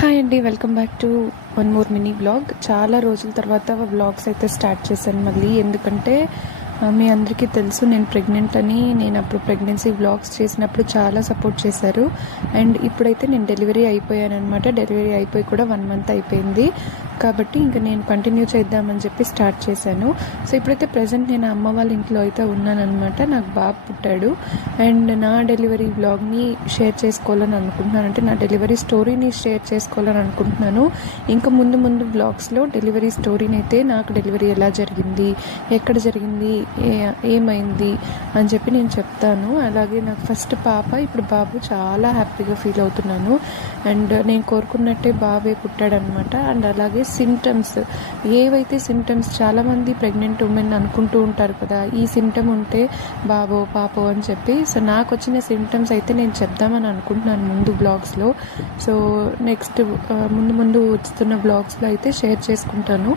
Hi అండి, welcome back to one more mini blog. చాలా రోజుల తర్వాత వ్లాగ్స్ అయితే స్టార్ట్ చేశాను మళ్ళీ. ఎందుకంటే మీ అందరికీ తెలుసు నేను ప్రెగ్నెంట్ అని. నేను అప్పుడు ప్రెగ్నెన్సీ వ్లాగ్స్ చేసినప్పుడు చాలా సపోర్ట్ చేశారు. అండ్ ఇప్పుడైతే నేను డెలివరీ అయిపోయాను అనమాట. డెలివరీ అయిపోయి కూడా 1 మంత్ అయిపోయింది కాబట్టి ఇంకా నేను కంటిన్యూ చేద్దామని చెప్పి స్టార్ట్ చేశాను. సో ఇప్పుడైతే ప్రజెంట్ నేను అమ్మ వాళ్ళ ఇంట్లో అయితే ఉన్నానమాట. నాకు బాబు పుట్టాడు అండ్ నా డెలివరీ వ్లాగ్ని షేర్ చేసుకోవాలని అనుకుంటున్నాను. అంటే నా డెలివరీ స్టోరీని షేర్ చేసుకోవాలని అనుకుంటున్నాను. ఇంకా ముందు వ్లాగ్స్లో డెలివరీ స్టోరీని అయితే, నాకు డెలివరీ ఎలా జరిగింది, ఎక్కడ జరిగింది, ఏమైంది అని చెప్పి నేను చెప్తాను. అలాగే నాకు ఫస్ట్ పాప, ఇప్పుడు బాబు. చాలా హ్యాపీగా ఫీల్ అవుతున్నాను. అండ్ నేను కోరుకున్నట్టే బాబే పుట్టాడనమాట. అండ్ అలాగే సిమ్టమ్స్, ఏవైతే సిమ్టమ్స్ చాలామంది ప్రెగ్నెంట్ ఉమెన్ అనుకుంటూ ఉంటారు కదా, ఈ సిమ్టమ్ ఉంటే బాబో పాపో అని చెప్పి. సో నాకు వచ్చిన సిమ్టమ్స్ అయితే నేను చెప్దామని అనుకుంటున్నాను ముందు బ్లాగ్స్లో. సో నెక్స్ట్ ముందు వస్తున్న బ్లాగ్స్లో అయితే షేర్ చేసుకుంటాను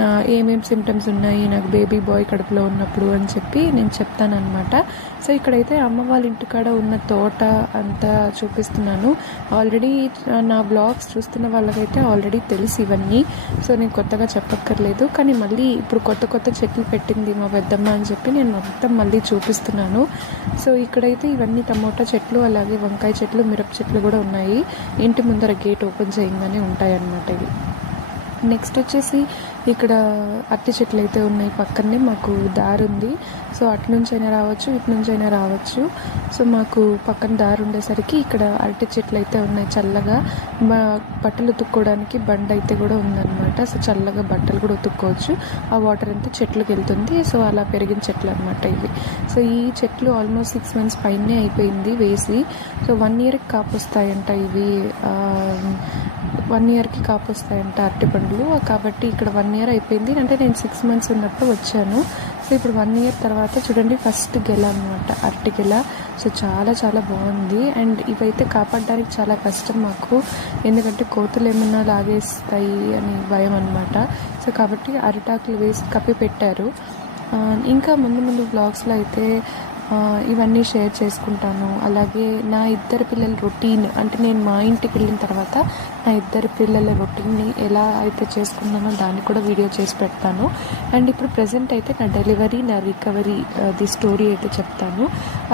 నా ఏమేమి సిమ్టమ్స్ ఉన్నాయి నాకు బేబీ బాయ్ కడుపులో ఉన్నప్పుడు అని చెప్పి నేను చెప్తానమాట. సో ఇక్కడైతే అమ్మ వాళ్ళ ఇంటికాడ ఉన్న తోట అంతా చూపిస్తున్నాను. ఆల్రెడీ నా బ్లాగ్స్ చూస్తున్న వాళ్ళకైతే ఆల్రెడీ తెలుసు ఇవన్నీ. సో నేను కొత్తగా చెప్పక్కర్లేదు. కానీ మళ్ళీ ఇప్పుడు కొత్త చెట్లు పెట్టింది మా పెద్దమ్మ అని చెప్పి నేను మొత్తం మళ్ళీ చూపిస్తున్నాను. సో ఇక్కడైతే ఇవన్నీ టమోటా చెట్లు, అలాగే వంకాయ చెట్లు, మిరప చెట్లు కూడా ఉన్నాయి. ఇంటి ముందర గేట్ ఓపెన్ చేయగానే ఉంటాయన్నమాట ఇవి. నెక్స్ట్ వచ్చేసి ఇక్కడ అరటి చెట్లు అయితే ఉన్నాయి. పక్కనే మాకు దారి ఉంది. సో అటు నుంచి అయినా రావచ్చు, ఇటు నుంచి అయినా రావచ్చు. సో మాకు పక్కన దారి ఉండేసరికి ఇక్కడ అరటి చెట్లు అయితే ఉన్నాయి. చల్లగా బట్టలు ఉతుక్కోవడానికి బండి అయితే కూడా ఉందన్నమాట. సో చల్లగా బట్టలు కూడా ఉతుక్కోవచ్చు. ఆ వాటర్ అంతా చెట్లకు వెళ్తుంది. సో అలా పెరిగిన చెట్లు అనమాట ఇవి. సో ఈ చెట్లు ఆల్మోస్ట్ 6 months పైనే అయిపోయింది వేసి. సో 1 yearకి కాపొస్తాయంట ఇవి. 1 yearకి కాపొస్తాయంట అరటి పండ్లు. కాబట్టి ఇక్కడ 1 year అయిపోయింది. అంటే నేను 6 months ఉన్నప్పుడు వచ్చాను. సో ఇప్పుడు 1 year తర్వాత చూడండి, ఫస్ట్ గెల అనమాట, అరటి గెల. సో చాలా బాగుంది. అండ్ ఇవైతే కాపాడడానికి చాలా కష్టం మాకు, ఎందుకంటే కోతులు ఏమన్నా లాగేస్తాయి అని భయం అనమాట. సో కాబట్టి అరిటాకులు వేసి కప్పి పెట్టారు. ఇంకా ముందు వ్లాగ్స్లో అయితే ఇవన్నీ షేర్ చేసుకుంటాను. అలాగే నా 2 పిల్లల రొటీన్, అంటే నేను మా ఇంటికి వెళ్ళిన తర్వాత నా 2 పిల్లల రొటీన్ని ఎలా అయితే చేసుకున్నానో దాన్ని కూడా వీడియో చేసి పెడతాను. అండ్ ఇప్పుడు ప్రజెంట్ అయితే నా డెలివరీ, నా రికవరీ ది స్టోరీ అయితే చెప్తాను.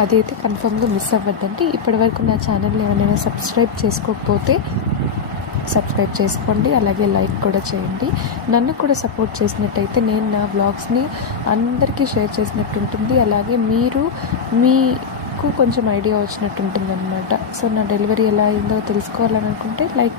అదైతే కన్ఫర్మ్గా మిస్ అవ్వద్దండి. ఇప్పటివరకు నా ఛానల్ని ఏమైనా సబ్స్క్రైబ్ చేసుకోకపోతే సబ్స్క్రైబ్ చేసుకోండి. అలాగే లైక్ కూడా చేయండి. నన్ను కూడా సపోర్ట్ చేసినట్టయితే నేను నా వ్లాగ్స్ని అందరికీ షేర్ చేసినట్టు ఉంటుంది. అలాగే మీకు కొంచెం ఐడియా వచ్చినట్టు ఉంటుంది అనమాట. సో నా డెలివరీ ఎలా అయిందో తెలుసుకోవాలని అనుకుంటే లైక్